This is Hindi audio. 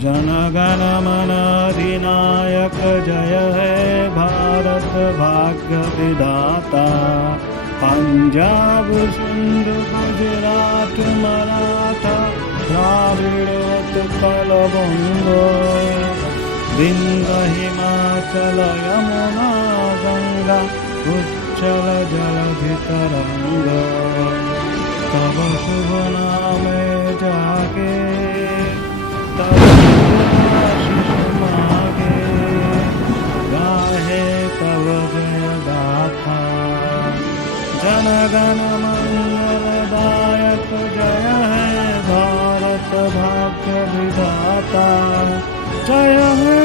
जनगण मन अधिनायक जय है भारत भाग्य विधाता। पंजाब सिंध गुजरात मराठा द्राविड़ उत्कल बंग, विंध्य हिमाचल यमुना गंगा उच्चल जलधि तरंग। तब शुभ नामे जागे तब आशीष मागे, गाहे तब जय गाथा। जनगण मंगलदायक जय है भारत भाग्य विधाता। जय है